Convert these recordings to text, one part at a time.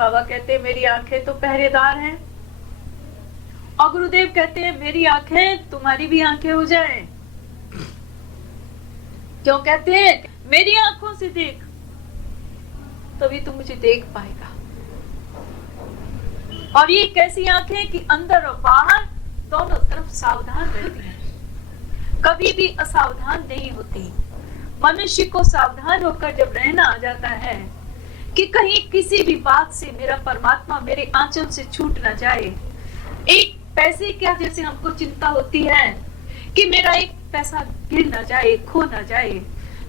बाबा कहते हैं मेरी आंखें तो पहरेदार हैं, और गुरुदेव कहते हैं मेरी आंखें तुम्हारी भी आंखें हो जाएं। क्यों कहते हैं? मेरी आंखों से देख तभी तू मुझे देख पाएगा। और ये कैसी आंखें कि अंदर और बाहर दोनों तरफ सावधान रहती हैं, कभी भी असावधान नहीं होती। मनुष्य को सावधान होकर जब रहना आ जाता है कि कहीं किसी भी बात से मेरा परमात्मा मेरे आंचल से छूट ना जाए। एक पैसे क्या जैसे हमको चिंता होती है कि मेरा एक पैसा गिर ना जाए, खो ना जाए,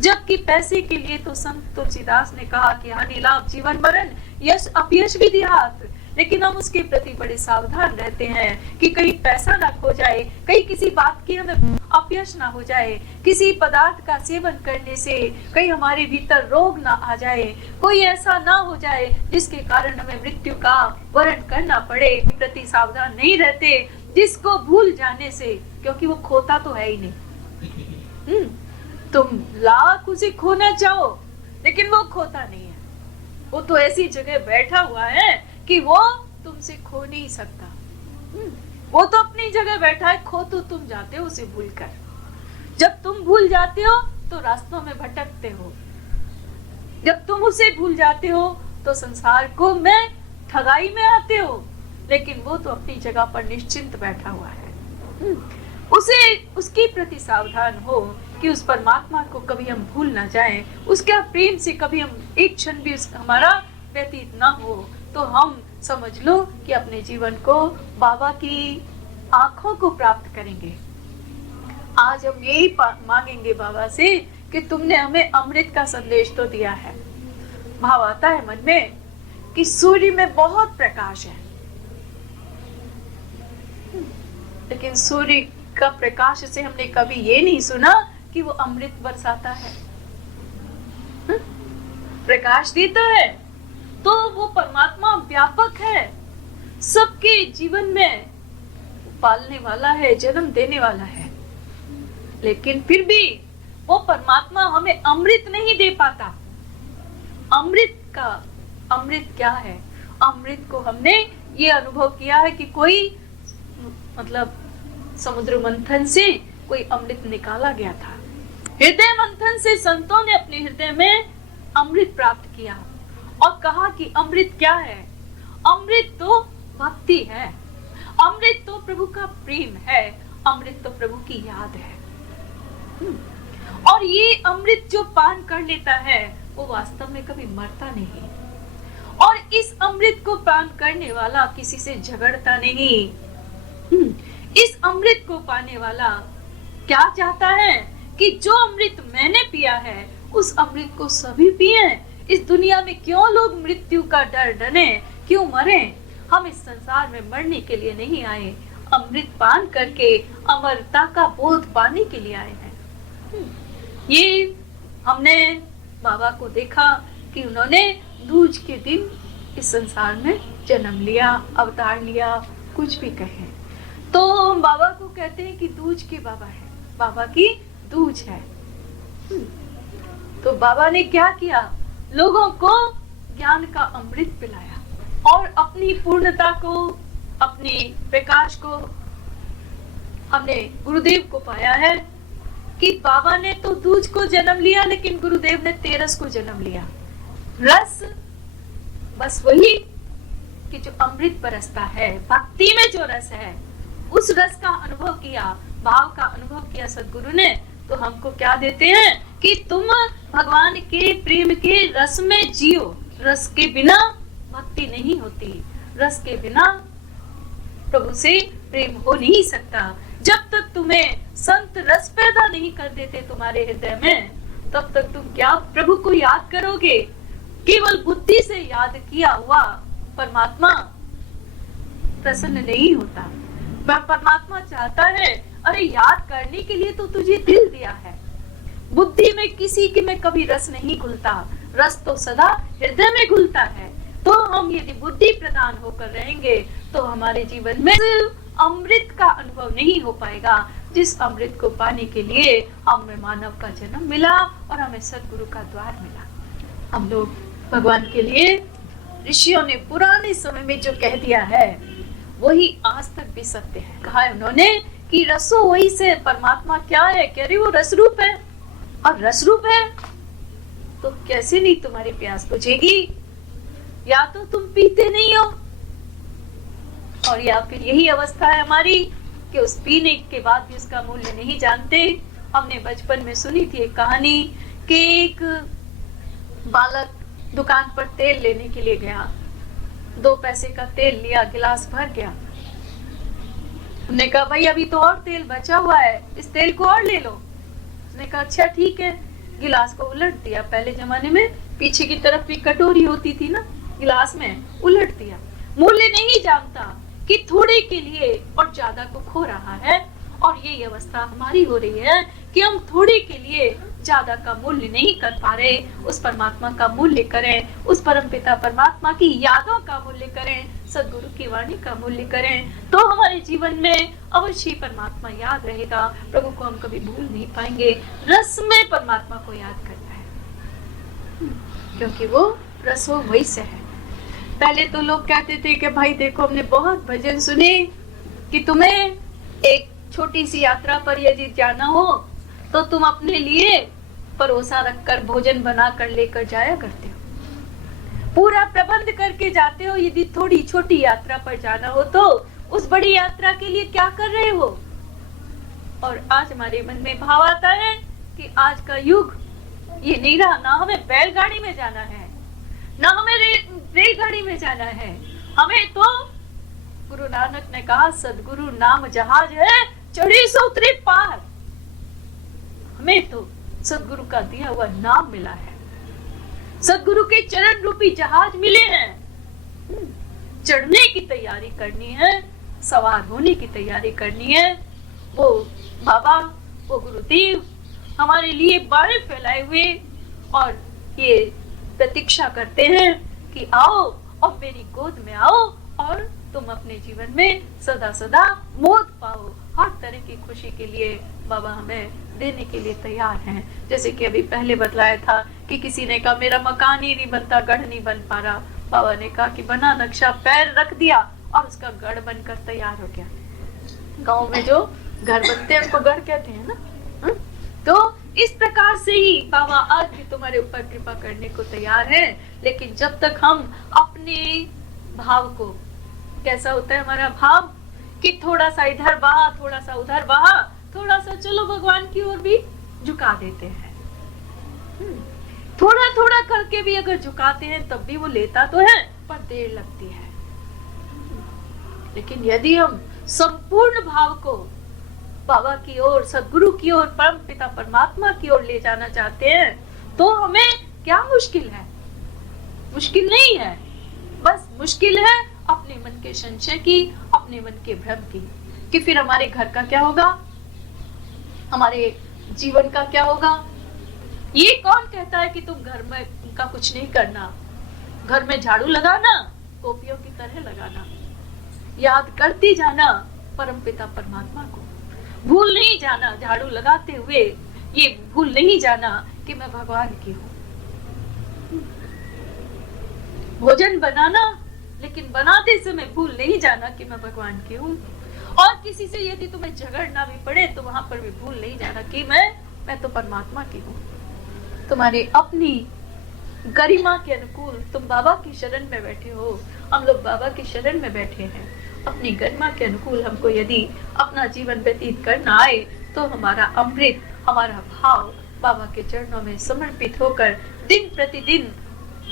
जबकि पैसे के लिए तो संत तुलसीदास ने कहा कि हानि लाभ जीवन मरण यश अपयश भी दिहात। लेकिन हम उसके प्रति बड़े सावधान रहते हैं कि कहीं पैसा ना खो जाए, कहीं किसी बात की हमें अपयश ना हो जाए, किसी पदार्थ का सेवन करने से कहीं हमारे भीतर रोग ना आ जाए, कोई ऐसा ना हो जाए जिसके कारण हमें मृत्यु का वरण करना पड़े। प्रति सावधान नहीं रहते, जिसको भूल जाने से, क्योंकि वो खोता तो है ही नहीं। तुम लाख उसे खोना चाहो लेकिन वो खोता नहीं है, वो तो ऐसी जगह बैठा हुआ है कि वो तुमसे खो नहीं सकता। वो तो अपनी जगह बैठा है, खो तो तुम जाते हो उसे भूलकर। जब तुम भूल जाते हो तो रास्तों में भटकते हो, जब तुम उसे भूल जाते हो तो संसार को में ठगाई में आते हो, लेकिन वो तो अपनी जगह पर निश्चिंत बैठा हुआ है। उसे उसकी प्रति सावधान हो कि उस परमात्मा को कभी हम भूल ना जाएं, उसके प्रेम से कभी हम एक क्षण भी हमारा व्यतीत ना हो, तो हम समझ लो कि अपने जीवन को बाबा की आंखों को प्राप्त करेंगे। आज हम यही मांगेंगे बाबा से कि तुमने हमें अमृत का संदेश तो दिया है। भाव आता है मन में कि सूर्य में बहुत प्रकाश है, लेकिन सूर्य का प्रकाश से हमने कभी ये नहीं सुना कि वो अमृत बरसाता है। प्रकाश देता है तो वो परमात्मा व्यापक है, सबके जीवन में पालने वाला है, जन्म देने वाला है, लेकिन फिर भी वो परमात्मा हमें अमृत नहीं दे पाता। अमृत क्या है? अमृत को हमने ये अनुभव किया है कि कोई मतलब समुद्र मंथन से कोई अमृत निकाला गया था। हृदय मंथन से संतों ने अपने हृदय में अमृत प्राप्त किया और कहा कि अमृत क्या है? अमृत तो भक्ति है, अमृत तो प्रभु का प्रेम है, अमृत तो प्रभु की याद है। और ये अमृत जो पान कर लेता है वो वास्तव में कभी मरता नहीं, और इस अमृत को पान करने वाला किसी से झगड़ता नहीं। इस अमृत को पाने वाला क्या चाहता है कि जो अमृत मैंने पिया है उस अमृत को सभी पिए। इस दुनिया में क्यों लोग मृत्यु का डर डरे, क्यों मरे? हम इस संसार में मरने के लिए नहीं आए, अमृत पान करके अमरता का बोध पाने के लिए आए हैं। ये हमने बाबा को देखा कि उन्होंने दूज के दिन इस संसार में जन्म लिया, अवतार लिया, कुछ भी कहें तो हम बाबा को कहते हैं कि दूज के बाबा है, बाबा की दूज है। तो बाबा ने क्या किया? लोगों को ज्ञान का अमृत पिलाया और अपनी पूर्णता को, अपने प्रकाश को हमने गुरुदेव को पाया है कि बाबा ने तो दूज को जन्म लिया, लेकिन गुरुदेव ने तेरस को जन्म लिया। रस बस वही कि जो अमृत बरसता है, भक्ति में जो रस है, उस रस का अनुभव किया, भाव का अनुभव किया सद्गुरु ने। तो हमको क्या देते हैं कि तुम भगवान के प्रेम के रस में जियो। रस के बिना भक्ति नहीं होती, रस के बिना प्रभु से प्रेम हो नहीं सकता। जब तक तुम्हें संत रस पैदा नहीं कर देते तुम्हारे हृदय में, तब तक तुम क्या प्रभु को याद करोगे? केवल बुद्धि से याद किया हुआ परमात्मा प्रसन्न नहीं होता। परमात्मा चाहता है, अरे याद करने के लिए तो तुझे दिल दिया है। बुद्धि में किसी के में कभी रस नहीं घुलता, रस तो सदा हृदय में घुलता है। तो हम यदि बुद्धि प्रदान होकर रहेंगे तो हमारे जीवन में अमृत का अनुभव नहीं हो पाएगा, जिस अमृत को पाने के लिए हमें मानव का जन्म मिला और हमें सद्गुरु का द्वार मिला। हम लोग भगवान के लिए ऋषियों ने पुराने समय में जो कह दिया है वही आज तक भी सत्य है। कहा है उन्होंने कि रसो वही से परमात्मा क्या है, कह रही वो रस रूप है, और रस रूप है तो कैसे नहीं तुम्हारी प्यास बुझेगी। या तो तुम पीते नहीं हो, और या फिर यही अवस्था है हमारी कि उस पीने के बाद भी उसका मूल्य नहीं जानते। हमने बचपन में सुनी थी एक कहानी कि एक बालक दुकान पर तेल लेने के लिए गया, 2 पैसे का तेल लिया, गिलास भर गया। उसने कहा भाई अभी तो और तेल बचा हुआ है, इस तेल को और ले लो। उसने कहा अच्छा ठीक है। गिलास को उलट दिया। पहले जमाने में पीछे की तरफ भी कटोरी होती थी ना, गिलास में उलट दिया। मूल्य नहीं जानता कि थोड़े के लिए और ज्यादा को खो रहा है। और यही अवस्था हमारी हो रही है कि हम थोड़े के लिए ज्यादा का मूल्य नहीं कर पा रहे। उस परमात्मा का मूल्य करें, उस परमपिता परमात्मा की यादों का मूल्य करें, सदगुरु की वाणी का मूल्य करें, तो हमारे जीवन में अवश्य परमात्मा याद रहेगा। प्रभु को हम कभी भूल नहीं पाएंगे। रस में परमात्मा को याद करना है, क्योंकि वो रस हो वही से है। पहले तो लोग कहते थे कि भाई देखो हमने बहुत भजन सुने कि तुम्हें एक छोटी सी यात्रा पर यदि जाना हो तो तुम अपने लिए परोसा रखकर भोजन बना कर लेकर जाया करते हो, पूरा प्रबंध करके जाते हो। यदि थोड़ी छोटी यात्रा पर जाना हो तो उस बड़ी यात्रा के लिए क्या कर रहे हो। और आज हमारे मन में भाव आता है कि आज का युग ये नहीं रहा, ना हमें बैलगाड़ी में जाना है, ना हमें रेलगाड़ी में जाना है। हमें तो गुरु नानक ने कहा सदगुरु नाम जहाज है, चढ़े सो उतरे पार। हमें तो सदगुरु का दिया हुआ नाम मिला है, सदगुरु के चरण रूपी जहाज मिले हैं। चढ़ने की तैयारी करनी है, सवार होने की तैयारी करनी है। वो बाबा, वो गुरुदेव हमारे लिए बाड़े फैलाए हुए और ये प्रतीक्षा करते हैं कि आओ और मेरी गोद में आओ और तुम अपने जीवन में सदा सदा मोद पाओ। हर तरह की खुशी के लिए बाबा हमें देने के लिए तैयार हैं। जैसे कि अभी पहले बतलाया था कि किसी ने कहा मेरा मकान ही नहीं बनता, गढ़ नहीं बन पा रहा। बाबा ने कहा कि बना नक्शा, पैर रख दिया और उसका गढ़ बनकर तैयार हो गया। गांव में जो घर बनते हैं उनको गढ़ कहते हैं ना। तो इस प्रकार से ही बाबा आज भी तुम्हारे ऊपर कृपा करने को तैयार है। लेकिन जब तक हम अपने भाव को, कैसा होता है हमारा भाव कि थोड़ा सा इधर बहा, थोड़ा सा उधर बहा, थोड़ा सा चलो भगवान की ओर भी झुका देते हैं। थोड़ा थोड़ा करके भी अगर झुकाते हैं तब भी वो लेता तो है पर देर लगती है। लेकिन यदि हम संपूर्ण भाव को बाबा की ओर, सदगुरु की ओर, परम पिता परमात्मा की ओर ले जाना चाहते हैं तो हमें क्या मुश्किल है? मुश्किल नहीं है, बस मुश्किल है अपने मन के संशय की, अपने मन के भ्रम की कि फिर हमारे घर का क्या होगा, हमारे जीवन का क्या होगा। ये कौन कहता है कि तुम घर में का कुछ नहीं करना, घर में झाड़ू लगाना, कॉपियों की तरह लगाना, याद करती जाना परम पिता परमात्मा को, भूल नहीं जाना झाड़ू लगाते हुए, ये भूल नहीं जाना कि मैं भगवान की हूँ। भोजन बनाना, लेकिन बनाते समय भूल नहीं जाना कि मैं भगवान की हूँ। और किसी से यदि तुम्हें झगड़ना भी पड़े तो वहां पर भी भूल नहीं जाना कि मैं तो परमात्मा की हूँ। तुम्हारी अपनी गरिमा के अनुकूल तुम बाबा की शरण में बैठे हो, हम लोग बाबा की शरण में बैठे हैं। अपनी गरिमा के अनुकूल हमको यदि अपना जीवन व्यतीत करना आए तो हमारा अमृत, हमारा भाव बाबा के चरणों में समर्पित होकर दिन प्रतिदिन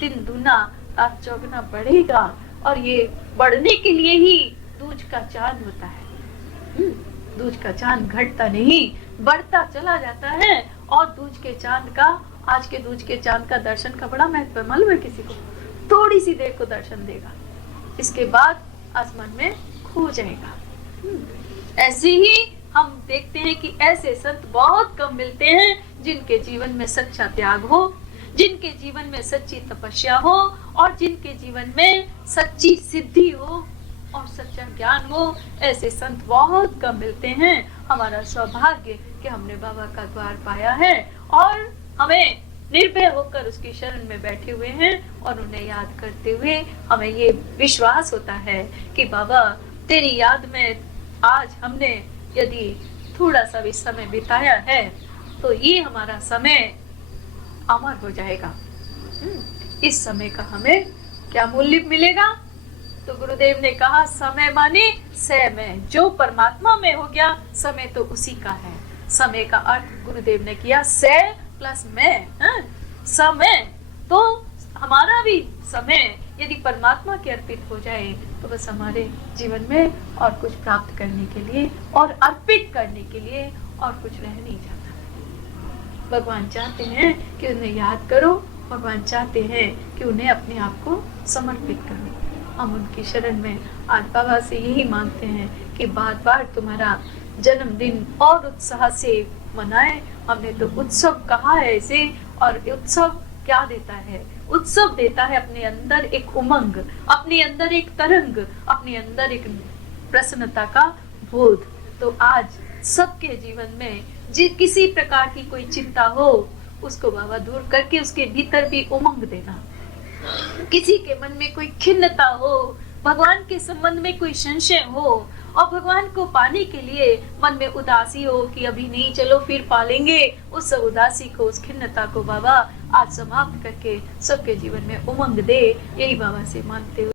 दिन दूना रात चौगुना बढ़ेगा। और ये बढ़ने के लिए ही दूज का चांद होता है। दूज का चांद घटता नहीं, बढ़ता चला जाता है। और दूज के चांद का, आज के दूज के चांद का दर्शन का बड़ा महत्व है। मालूम है किसी को? थोड़ी सी देर को दर्शन देगा, इसके बाद आसमान में खो जाएगा। ऐसे ही हम देखते हैं कि ऐसे संत बहुत कम मिलते हैं जिनके जीवन में सच्चा त्याग हो, जिनके जीवन में सच्ची तपस्या हो और जिनके जीवन में सच्ची सिद्धि हो और सच्चा ज्ञान हो। ऐसे संत बहुत कम मिलते हैं। हमारा सौभाग्य कि हमने बाबा का द्वार पाया है और हमें निर्भय होकर उसकी शरण में बैठे हुए हैं और उन्हें याद करते हुए हमें ये विश्वास होता है कि बाबा तेरी याद में आज हमने यदि थोड़ा सा भी समय बिताया है तो ये हमारा समय अमर हो जाएगा। इस समय का हमें क्या मूल्य मिलेगा? तो गुरुदेव ने कहा समय माने समय, जो परमात्मा में हो गया समय तो उसी का है। समय का अर्थ गुरुदेव ने किया स प्लस मैं, समय। तो हमारा भी समय यदि परमात्मा के अर्पित हो जाए तो बस हमारे जीवन में और कुछ प्राप्त करने के लिए और अर्पित करने के लिए और कुछ रह नहीं जाता। भगवान चाहते हैं कि उन्हें याद करो, भगवान चाहते हैं कि उन्हें अपने आप को समर्पित करो। हम उनकी शरण में आज बाबा से यही मांगते हैं कि बार बार तुम्हारा जन्मदिन और उत्साह से मनाए। हमने तो उत्सव कहा है इसे, और उत्सव क्या देता है? उत्सव देता है अपने अंदर एक उमंग, अपने अंदर एक तरंग, अपने अंदर एक प्रसन्नता का बोध। तो आज सबके जीवन में किसी प्रकार की कोई चिंता हो उसको बाबा दूर करके उसके भीतर भी उमंग देना। किसी के मन में कोई खिन्नता हो, भगवान के संबंध में कोई संशय हो और भगवान को पाने के लिए मन में उदासी हो कि अभी नहीं, चलो फिर पालेंगे, उस उदासी को, उस खिन्नता को बाबा आज समाप्त करके सबके जीवन में उमंग दे। यही बाबा से मांगते हुए